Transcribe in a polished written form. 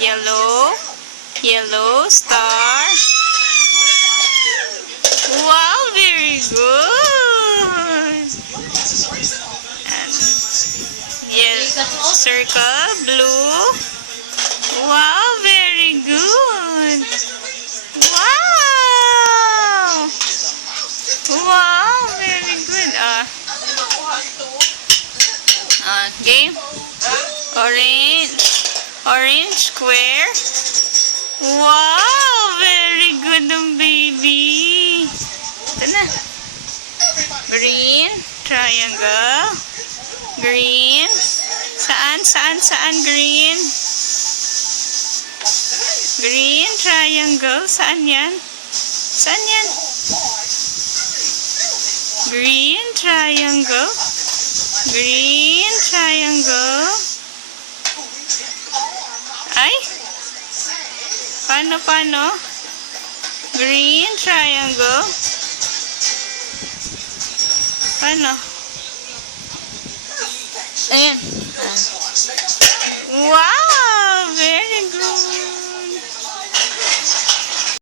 Yellow. Yellow star. Wow, very good. And circle, blue. Wow, very good. Wow. Wow, very good. Game. Orange. Orange square. Wow, very good ng baby. Ito na. Green triangle. Green. Saan green? Green triangle. Saan yan? Saan yan? Green triangle. Green triangle. Ay? Paano? Green triangle. Paano? Ayan. Wow!